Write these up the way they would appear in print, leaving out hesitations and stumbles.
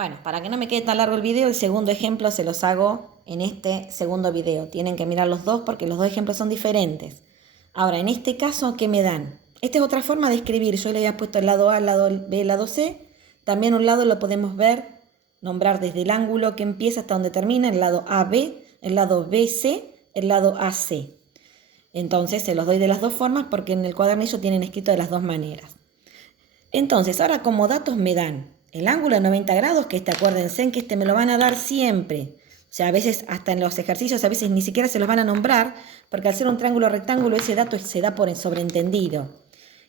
Bueno, para que no me quede tan largo el video, el segundo ejemplo se los hago en este segundo video. Tienen que mirar los dos porque los dos ejemplos son diferentes. Ahora, en este caso, ¿qué me dan? Esta es otra forma de escribir. Yo le había puesto el lado A, el lado B, el lado C. También un lado lo podemos ver, nombrar desde el ángulo que empieza hasta donde termina, el lado AB, el lado BC, el lado AC. Entonces, se los doy de las dos formas porque en el cuadernillo tienen escrito de las dos maneras. Entonces, ahora como datos me dan el ángulo de 90 grados, que acuérdense en que me lo van a dar siempre. O sea, a veces hasta en los ejercicios, a veces ni siquiera se los van a nombrar, porque al ser un triángulo rectángulo ese dato se da por sobreentendido.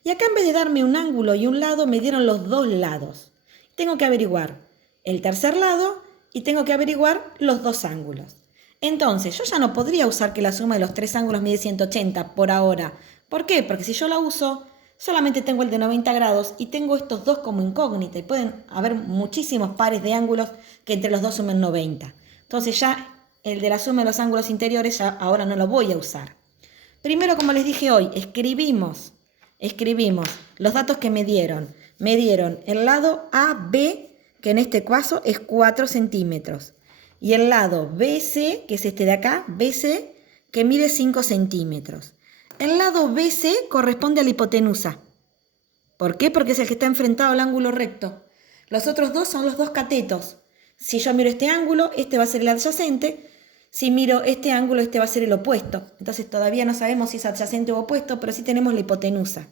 Y acá en vez de darme un ángulo y un lado, me dieron los dos lados. Tengo que averiguar el tercer lado y tengo que averiguar los dos ángulos. Entonces, yo ya no podría usar que la suma de los tres ángulos mide 180 por ahora. ¿Por qué? Porque si yo la uso, solamente tengo el de 90 grados y tengo estos dos como incógnita y pueden haber muchísimos pares de ángulos que entre los dos sumen 90. Entonces ya el de la suma de los ángulos interiores ya ahora no lo voy a usar. Primero, como les dije hoy, escribimos los datos que me dieron. Me dieron el lado AB, que en este caso es 4 centímetros. Y el lado BC, que es este de acá, BC, que mide 5 centímetros. El lado BC corresponde a la hipotenusa. ¿Por qué? Porque es el que está enfrentado al ángulo recto. Los otros dos son los dos catetos. Si yo miro este ángulo, este va a ser el adyacente. Si miro este ángulo, este va a ser el opuesto. Entonces todavía no sabemos si es adyacente o opuesto, pero sí tenemos la hipotenusa.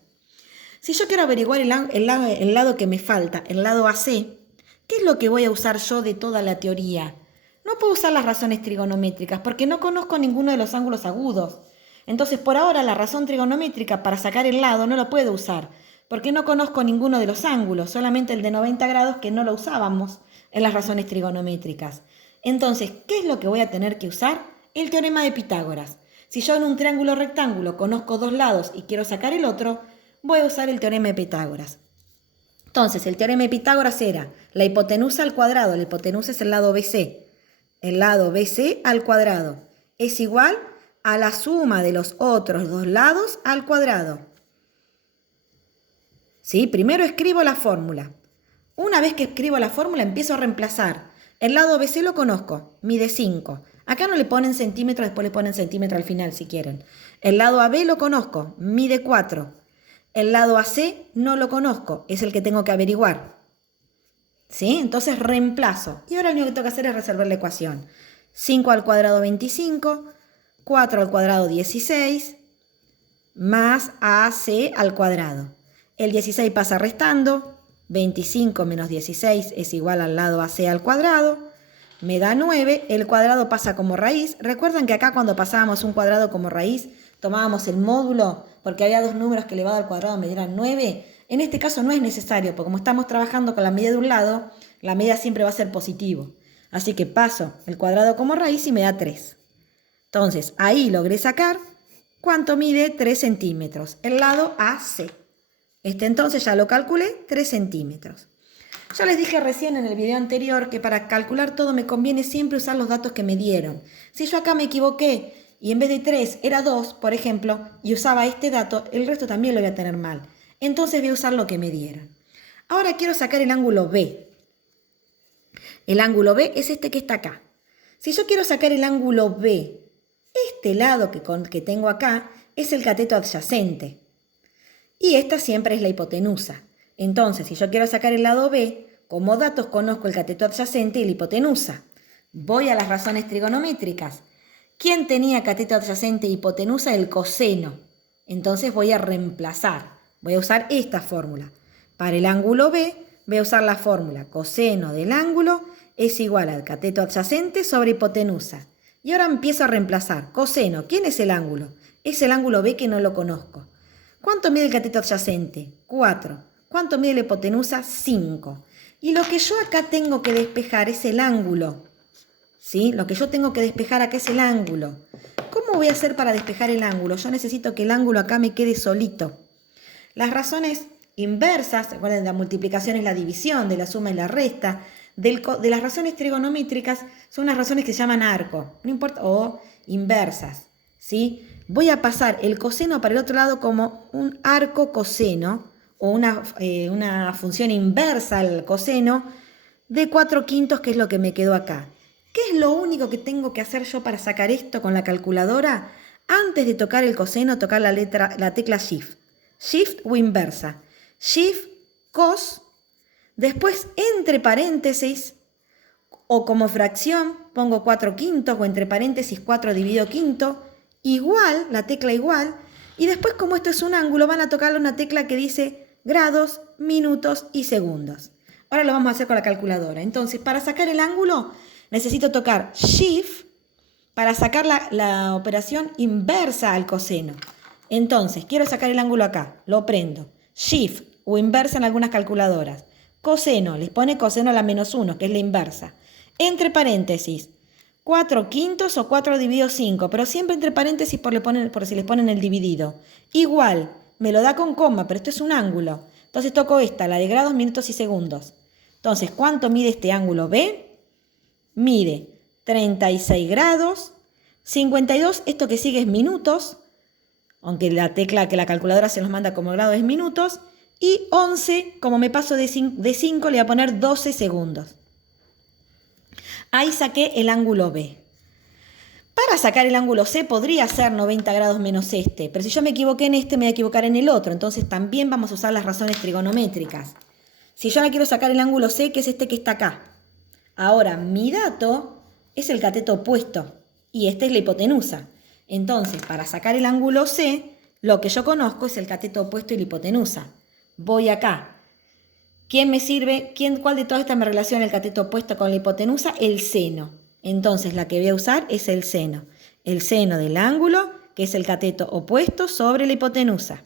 Si yo quiero averiguar el lado que me falta, el lado AC, ¿qué es lo que voy a usar yo de toda la teoría? No puedo usar las razones trigonométricas porque no conozco ninguno de los ángulos agudos. Entonces, por ahora, la razón trigonométrica para sacar el lado no lo puedo usar, porque no conozco ninguno de los ángulos, solamente el de 90 grados que no lo usábamos en las razones trigonométricas. Entonces, ¿qué es lo que voy a tener que usar? El teorema de Pitágoras. Si yo en un triángulo rectángulo conozco dos lados y quiero sacar el otro, voy a usar el teorema de Pitágoras. Entonces, el teorema de Pitágoras era la hipotenusa al cuadrado, la hipotenusa es el lado BC. El lado BC al cuadrado es igual a la suma de los otros dos lados al cuadrado. ¿Sí? Primero escribo la fórmula. Una vez que escribo la fórmula empiezo a reemplazar. El lado BC lo conozco, mide 5. Acá no le ponen centímetros, después le ponen centímetro al final si quieren. El lado AB lo conozco, mide 4. El lado AC no lo conozco, es el que tengo que averiguar. ¿Sí? Entonces reemplazo. Y ahora lo único que tengo que hacer es resolver la ecuación. 5 al cuadrado 25, 4 al cuadrado 16, más AC al cuadrado. El 16 pasa restando, 25 menos 16 es igual al lado AC al cuadrado, me da 9, el cuadrado pasa como raíz. Recuerdan que acá cuando pasábamos un cuadrado como raíz, tomábamos el módulo, porque había dos números que elevado al cuadrado me dieran 9. En este caso no es necesario, porque como estamos trabajando con la medida de un lado, la medida siempre va a ser positivo. Así que paso el cuadrado como raíz y me da 3. Entonces, ahí logré sacar cuánto mide 3 centímetros, el lado AC. Entonces ya lo calculé, 3 centímetros. Yo les dije recién en el video anterior que para calcular todo me conviene siempre usar los datos que me dieron. Si yo acá me equivoqué y en vez de 3 era 2, por ejemplo, y usaba este dato, el resto también lo voy a tener mal. Entonces voy a usar lo que me dieron. Ahora quiero sacar el ángulo B. El ángulo B es este que está acá. Si yo quiero sacar el ángulo B, este lado que tengo acá es el cateto adyacente. Y esta siempre es la hipotenusa. Entonces, si yo quiero sacar el lado B, como datos conozco el cateto adyacente y la hipotenusa. Voy a las razones trigonométricas. ¿Quién tenía cateto adyacente e hipotenusa? El coseno. Entonces voy a reemplazar. Voy a usar esta fórmula. Para el ángulo B, voy a usar la fórmula coseno del ángulo es igual al cateto adyacente sobre hipotenusa. Y ahora empiezo a reemplazar. Coseno, ¿quién es el ángulo? Es el ángulo B que no lo conozco. ¿Cuánto mide el cateto adyacente? 4. ¿Cuánto mide la hipotenusa? 5. Y lo que yo acá tengo que despejar es el ángulo. ¿Sí? Lo que yo tengo que despejar acá es el ángulo. ¿Cómo voy a hacer para despejar el ángulo? Yo necesito que el ángulo acá me quede solito. Las razones inversas, recuerden, la multiplicación es la división, de la suma es la resta, de las razones trigonométricas son unas razones que se llaman arco, no importa, o inversas. ¿Sí? Voy a pasar el coseno para el otro lado como un arco coseno o una función inversa al coseno de 4/5, que es lo que me quedó acá. ¿Qué es lo único que tengo que hacer yo para sacar esto con la calculadora? Antes de tocar el coseno, tocar la tecla Shift. Shift o inversa. Shift, cos, después entre paréntesis, o como fracción, pongo 4/5 o entre paréntesis 4 dividido quinto, igual, la tecla igual, y después como esto es un ángulo, van a tocarle una tecla que dice grados, minutos y segundos. Ahora lo vamos a hacer con la calculadora. Entonces, para sacar el ángulo, necesito tocar Shift para sacar la operación inversa al coseno. Entonces, quiero sacar el ángulo acá, lo prendo. Shift o inversa en algunas calculadoras. Coseno, les pone coseno a la -1, que es la inversa. Entre paréntesis, 4/5 o 4 dividido 5, pero siempre entre paréntesis por si les ponen el dividido. Igual, me lo da con coma, pero esto es un ángulo. Entonces toco esta, la de grados, minutos y segundos. Entonces, ¿cuánto mide este ángulo B? Mide 36 grados, 52, esto que sigue es minutos, aunque la tecla que la calculadora se los manda como grado es minutos, y 11, como me paso de 5, le voy a poner 12 segundos. Ahí saqué el ángulo B. Para sacar el ángulo C podría ser 90 grados menos este, pero si yo me equivoqué en este, me voy a equivocar en el otro, entonces también vamos a usar las razones trigonométricas. Si yo ahora quiero sacar el ángulo C, que es este que está acá. Ahora, mi dato es el cateto opuesto y esta es la hipotenusa. Entonces, para sacar el ángulo C, lo que yo conozco es el cateto opuesto y la hipotenusa. Voy acá. ¿Quién me sirve? ¿Cuál de todas estas me relaciona el cateto opuesto con la hipotenusa? El seno. Entonces, la que voy a usar es el seno. El seno del ángulo, que es el cateto opuesto sobre la hipotenusa.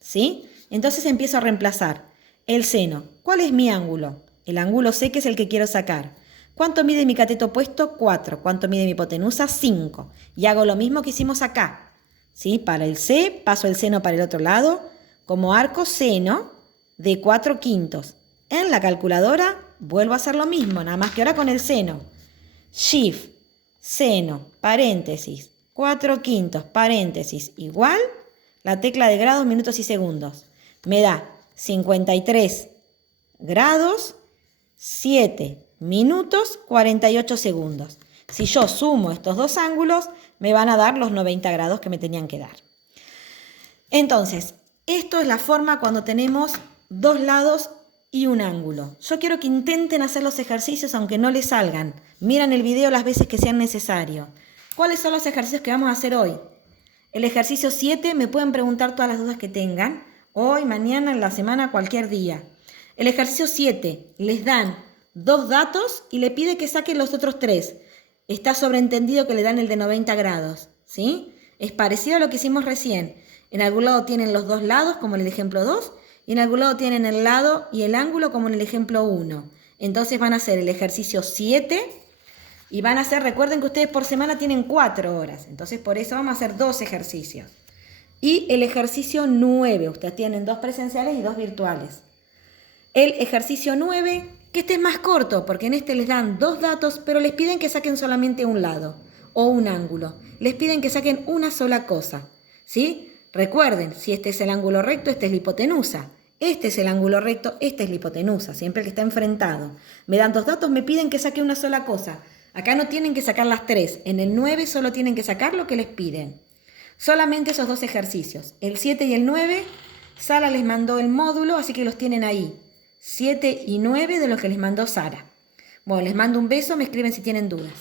¿Sí? Entonces empiezo a reemplazar. El seno. ¿Cuál es mi ángulo? El ángulo C, que es el que quiero sacar. ¿Cuánto mide mi cateto opuesto? 4. ¿Cuánto mide mi hipotenusa? 5. Y hago lo mismo que hicimos acá. ¿Sí? Para el C, paso el seno para el otro lado. Como arco seno de 4/5. En la calculadora vuelvo a hacer lo mismo, nada más que ahora con el seno. Shift, seno, paréntesis, 4/5, paréntesis, igual, la tecla de grados, minutos y segundos. Me da 53 grados, 7 minutos, 48 segundos. Si yo sumo estos dos ángulos, me van a dar los 90 grados que me tenían que dar. Entonces, esto es la forma cuando tenemos dos lados y un ángulo. Yo quiero que intenten hacer los ejercicios aunque no les salgan. Miran el video las veces que sean necesario. ¿Cuáles son los ejercicios que vamos a hacer hoy? El ejercicio 7, me pueden preguntar todas las dudas que tengan. Hoy, mañana, en la semana, cualquier día. El ejercicio 7, les dan 2 datos y le pide que saquen los otros 3. Está sobreentendido que le dan el de 90 grados. ¿Sí? Es parecido a lo que hicimos recién. En algún lado tienen los dos lados, como en el ejemplo 2, y en algún lado tienen el lado y el ángulo, como en el ejemplo 1. Entonces van a hacer el ejercicio 7 y van a hacer, recuerden que ustedes por semana tienen 4 horas, entonces por eso vamos a hacer 2 ejercicios. Y el ejercicio 9, ustedes tienen 2 presenciales y 2 virtuales. El ejercicio 9, que este es más corto, porque en este les dan 2 datos, pero les piden que saquen solamente un lado o un ángulo. Les piden que saquen una sola cosa, ¿sí? Recuerden, si este es el ángulo recto, esta es la hipotenusa. Este es el ángulo recto, esta es la hipotenusa, siempre el que está enfrentado. Me dan 2 datos, me piden que saque una sola cosa. Acá no tienen que sacar las 3. En el 9 solo tienen que sacar lo que les piden. Solamente esos 2 ejercicios. El 7 y el 9, Sara les mandó el módulo, así que los tienen ahí. 7 y 9 de los que les mandó Sara. Bueno, les mando un beso, me escriben si tienen dudas.